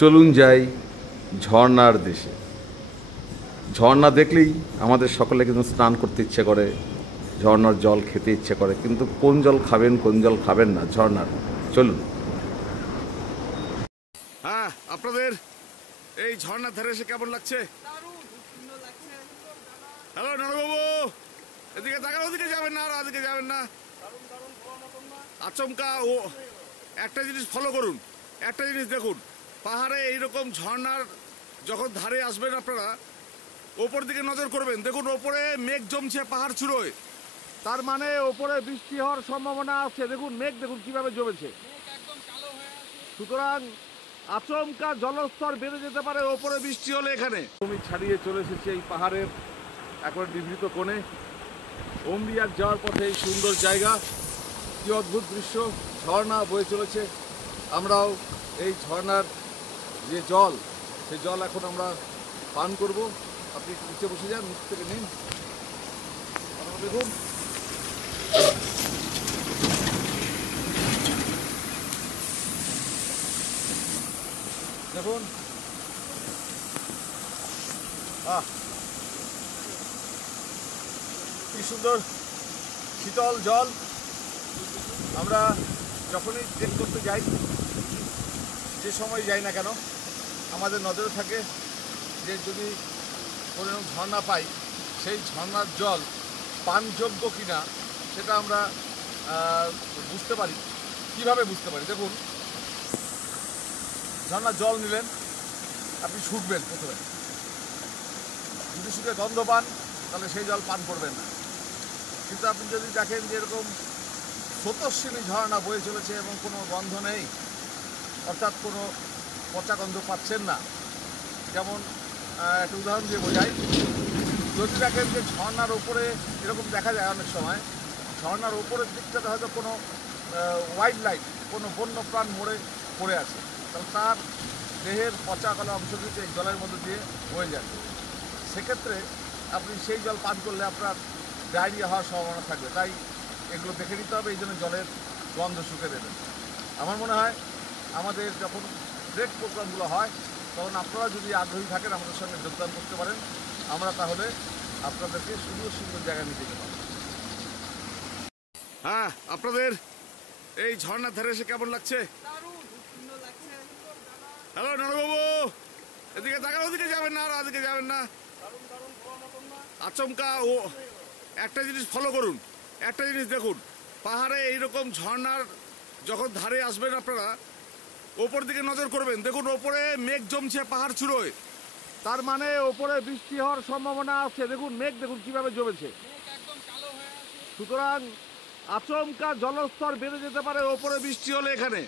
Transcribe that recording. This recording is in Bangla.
চলুন যাই ঝর্ণার দেশে। ঝর্ণা দেখলেই আমাদের সকলে কিন্তু স্নান করতে ইচ্ছে করে, ঝর্ণার জল খেতে ইচ্ছে করে, কিন্তু কোন জল খাবেন কোন জল খাবেন না ঝর্ণার, চলুন। হ্যাঁ, আপনাদের এই ঝর্ণার ধারে এসে কেমন লাগছে? হ্যালো নানুবাবু, এদিকে তাকান, ওদিকে যাবেন না, আর ওদিকে যাবেন না। আচমকা ও একটা জিনিস ফলো করুন, একটা জিনিস দেখুন, পাহাড়ে এইরকম ঝর্ণার যখন ধারে আসবেন আপনারা ওপর দিকে নজর করবেন, দেখুন ওপরে মেঘ জমছে পাহাড় চূড়োয়, তার মানে ওপরে বৃষ্টি হওয়ার সম্ভাবনা আছে। দেখুন মেঘ, দেখুন কিভাবে জমেছে। সুতরাং আচমকা জলস্তর বেড়ে যেতে পারে ওপরে বৃষ্টি হলে। এখানে জমি ছাড়িয়ে চলে এসেছে এই পাহাড়ের একবার নিভৃত কোণে। অম্বিয়ার যাওয়ার পথে এই সুন্দর জায়গা, কি অদ্ভুত দৃশ্য, ঝর্ণা বয়ে চলেছে। আমরাও এই ঝর্ণার যে জল, সেই জল এখন আমরা পান করব। আপনি একটু নিচে বসে যান, নিচ থেকে নিন, আপনারা দেখুন। দেখুন, কি সুন্দর শীতল জল। আমরা যখনই ট্রেক করতে যাই, যে সময় যাই না কেন, আমাদের নজরে থাকে যে যদি কোনো ঝর্ণা পাই, সেই ঝর্ণার জল পানযোগ্য কিনা সেটা আমরা বুঝতে পারি। কিভাবে বুঝতে পারি? দেখুন, ঝর্ণার জল নিলেন, আপনি শুকবেন প্রথমে, যদি শুকে গন্ধ পান তাহলে সেই জল পান করবেন না। কিন্তু আপনি যদি দেখেন যে এরকম স্রোতস্বিনী ঝর্ণা বয়ে চলেছে এবং কোনো গন্ধ নেই, অর্থাৎ কোনো পচা গন্ধ পাচ্ছেন না, যেমন একটা উদাহরণ দিয়ে বোঝাই, যদি দেখেন যে ঝর্ণার ওপরে এরকম দেখা যায় অনেক সময়, ঝর্ণার ওপরের দিকটাতে হয়তো কোনো ওয়াইল্ড লাইফ, কোনো বন্য প্রাণ মরে পড়ে আছে, তাহলে তার দেহের পচা গলা অংশ থেকে এই জলের মধ্যে দিয়ে বয়ে যায়। সেক্ষেত্রে আপনি সেই জল পান করলে আপনার ডায়রিয়া হওয়ার সম্ভাবনা থাকবে। তাই এগুলো দেখে নিতে হবে, এই জন্য জলের গন্ধ শুকে দেবে। আমার মনে হয় আমাদের যখন ট্রেক প্রোগ্রামগুলো হয়, তখন আপনারা যদি আগ্রহী থাকেন আমাদের সঙ্গে যোগদান করতে পারেন। আমরা তাহলে আপনাদেরকে সুন্দর সুন্দর জায়গায় নিয়ে যেতে পারবো। হ্যাঁ, আপনাদের এই ঝর্ণার ধারে এসে কেমন লাগছে? হ্যালো নানুবাবু, এদিকে তাকান, ওদিকে যাবেন না, আর ওদিকে যাবেন না। আচমকা ও একটা জিনিস ফলো করুন, একটা জিনিস দেখুন, পাহাড়ে এইরকম ঝর্ণার যখন ধারে আসবেন আপনারা ওপর দিকে নজর করবেন, দেখুন ওপরে মেঘ জমছে পাহাড় চূড়োয়, তার মানে ওপরে বৃষ্টি হওয়ার সম্ভাবনা আছে। দেখুন মেঘ, দেখুন কিভাবে জমেছে। সুতরাং আচমকা জলস্তর বেড়ে যেতে পারে ওপরে বৃষ্টি হলে। এখানে